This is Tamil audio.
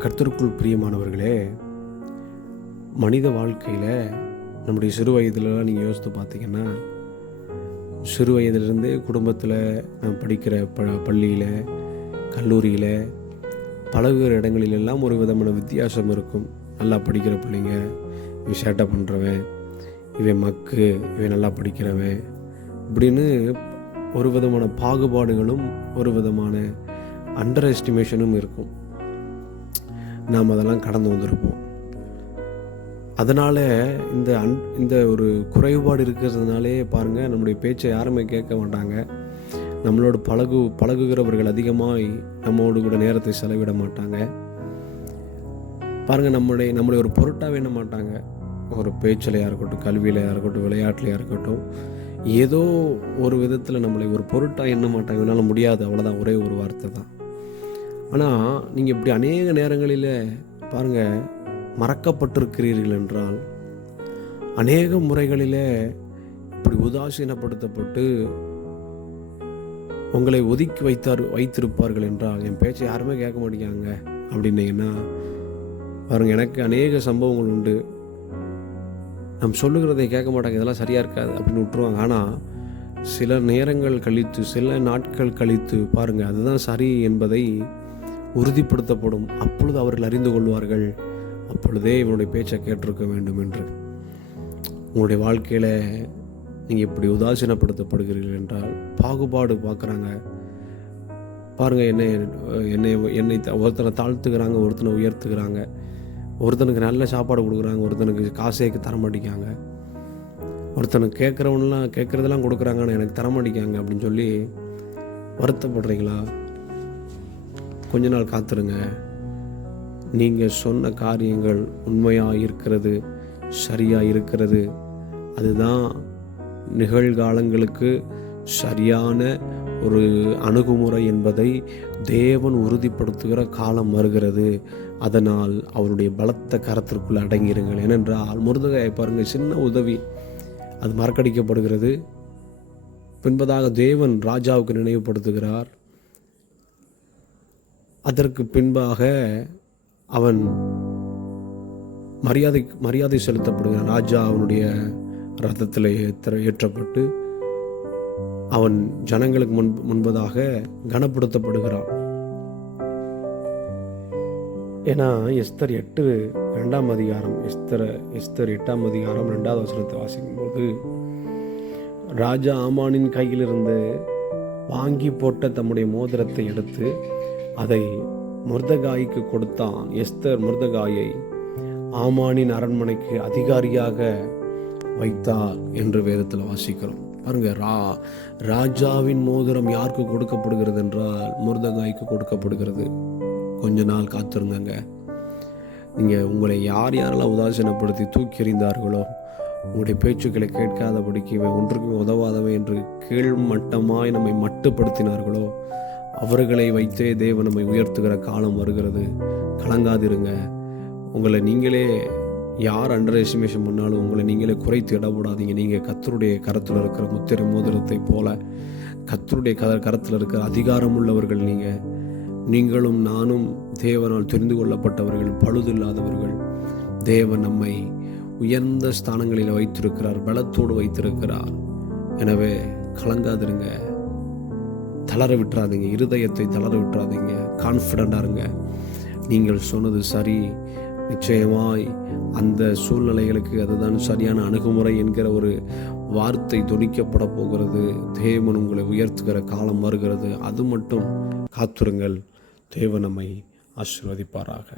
கர்த்தருக்குள் பிரியமானவர்களே, மனித வாழ்க்கையில் நம்முடைய சிறு வயதிலலாம் நீங்கள் யோசித்து பார்த்தீங்கன்னா, சிறு வயதிலிருந்தே குடும்பத்தில் நம்ம படிக்கிற பள்ளியில், கல்லூரியில், பழகுகிற இடங்களிலெல்லாம் ஒரு விதமான வித்தியாசம் இருக்கும். நல்லா படிக்கிற பிள்ளைங்க, இவன் சேட்டை பண்ணுறவன், இவன் மக்கு, இவன் நல்லா படிக்கிறவன், இப்படின்னு ஒரு விதமான பாகுபாடுகளும் ஒரு விதமான அண்டர் எஸ்டிமேஷனும் இருக்கும். நாம் அதெல்லாம் கடந்து வந்திருப்போம். அதனால் இந்த ஒரு குறைபாடு இருக்கிறதுனாலே பாருங்கள், நம்முடைய பேச்சை யாருமே கேட்க மாட்டாங்க. நம்மளோட பழகுகிறவர்கள் அதிகமாக நம்மோடு கூட நேரத்தை செலவிட மாட்டாங்க. பாருங்கள், நம்முடைய ஒரு பொருட்டாக எண்ண மாட்டாங்க. ஒரு பேச்சிலையாக இருக்கட்டும், கல்வியிலையாக இருக்கட்டும், விளையாட்டுலையாக இருக்கட்டும், ஏதோ ஒரு விதத்தில் நம்மளை ஒரு பொருட்டாக எண்ண மாட்டாங்க. என்னால் முடியாது, அவ்வளோதான், ஒரே ஒரு வார்த்தை தான். ஆனால் நீங்கள் இப்படி அநேக நேரங்களில் பாருங்கள், மறக்கப்பட்டிருக்கிறீர்கள் என்றால், அநேக முறைகளில் இப்படி உதாசீனப்படுத்தப்பட்டு உங்களை ஒதுக்கி வைத்திருப்பார்கள் என்றால், என் பேச்சை யாருமே கேட்க மாட்டேங்காங்க அப்படின்னீங்கன்னா பாருங்கள், எனக்கு அநேக சம்பவங்கள் உண்டு. நம்ம சொல்லுகிறதை கேட்க மாட்டாங்க, இதெல்லாம் சரியாக இருக்காது அப்படின்னு விட்டுருவாங்க. ஆனால் சில நேரங்கள் கழித்து, சில நாட்கள் கழித்து பாருங்கள், அதுதான் சரி என்பதை உறுதிப்படுத்தப்படும். அப்பொழுது அவர்கள் அறிந்து கொள்வார்கள், அப்பொழுதே இவனுடைய பேச்சை கேட்டிருக்க வேண்டும் என்று. உங்களுடைய வாழ்க்கையில் நீங்கள் இப்படி உதாசீனப்படுத்தப்படுகிறீர்கள் என்றால், பாகுபாடு பார்க்குறாங்க பாருங்கள், என்னை ஒருத்தனை தாழ்த்துக்கிறாங்க, ஒருத்தனை உயர்த்துக்கிறாங்க, ஒருத்தனுக்கு நல்ல சாப்பாடு கொடுக்குறாங்க, ஒருத்தனுக்கு காசே தரமாட்டிக்காங்க, ஒருத்தனுக்கு கேட்குறதெல்லாம் கொடுக்குறாங்க, ஆனால் எனக்கு தரமாட்டிக்காங்க அப்படின்னு சொல்லி வருத்தப்படுறீங்களா? கொஞ்ச நாள் காத்துருங்க. நீங்கள் சொன்ன காரியங்கள் உண்மையாக இருக்கிறது, சரியாக இருக்கிறது, அதுதான் நிகழ்காலங்களுக்கு சரியான ஒரு அணுகுமுறை என்பதை தேவன் உறுதிப்படுத்துகிற காலம் வருகிறது. அதனால் அவருடைய பலத்த கரத்திற்குள் அடங்கிருங்கள். ஏனென்றால் முருதகாயை பாருங்கள், சின்ன உதவி அது மறக்கடிக்கப்படுகிறது. பின்பதாக தேவன் ராஜாவுக்கு நினைவுபடுத்துகிறார். அதற்கு பின்பாக அவன் மரியாதை செலுத்தப்படுகிறான். ராஜா அவனுடைய ரதத்தில் ஏற்றப்பட்டு அவன் ஜனங்களுக்கு முன்பதாக கனப்படுத்தப்படுகிறான். ஏன்னா எஸ்தர் 2ஆம் அதிகாரம் 2வது வசனத்தை வாசிக்கும்போது, ராஜா ஆமானின் கையிலிருந்து வாங்கி போட்ட தம்முடைய மோதிரத்தை எடுத்து அதை முர்தகாய்க்கு கொடுத்தான். எஸ்தர் முர்தகாயை ஆமானின் அரண்மனைக்கு அதிகாரியாக வைத்தார் என்று வேதத்தில் வாசிக்கிறோம். பாருங்க, ராஜாவின் மோதிரம் யாருக்கு கொடுக்கப்படுகிறது என்றால் முர்தகாய்க்கு கொடுக்கப்படுகிறது. கொஞ்ச நாள் காத்திருந்தாங்க. நீங்கள் உங்களை யாரெல்லாம் உதாசீனப்படுத்தி தூக்கி எறிந்தார்களோ, உங்களுடைய பேச்சுக்களை கேட்காதபடிக்கு இவன் ஒன்றுக்கும் உதவாதவன் என்று கீழ்மட்டமாய் நம்மை மட்டுப்படுத்தினார்களோ, அவர்களை வைத்தே தேவன் நம்மை உயர்த்துகிற காலம் வருகிறது. கலங்காதிருங்க. உங்களை நீங்களே யார் அண்டர் எஸ்டிமேஷன் பண்ணாலும் உங்களை நீங்களே குறைத்து இடப்படாதீங்க. நீங்கள் கர்த்தருடைய கரத்தில் இருக்கிற முத்திரை மோதிரத்தை போல கர்த்தருடைய கரத்தில் இருக்கிற அதிகாரம் உள்ளவர்கள். நீங்களும் நானும் தேவனால் தெரிந்து கொள்ளப்பட்டவர்கள், பழுதில்லாதவர்கள். தேவன் நம்மை உயர்ந்த ஸ்தானங்களில் வைத்திருக்கிறார், பலத்தோடு வைத்திருக்கிறார். எனவே கலங்காதிருங்க, தளர விட்டுறாதீங்க, இருதயத்தை தளர விட்டுறாதீங்க, கான்ஃபிடண்டாக இருங்க. நீங்கள் சொன்னது சரி, நிச்சயமாய் அந்த சூழ்நிலைகளுக்கு அதுதான் சரியான அணுகுமுறை என்கிற ஒரு வார்த்தை தொனிக்கப்பட போகிறது. தேவன் உங்களை உயர்த்துகிற காலம் வருகிறது. அது மட்டும் காத்துருங்கள். தேவன் நம்மை ஆசீர்வதிப்பாராக.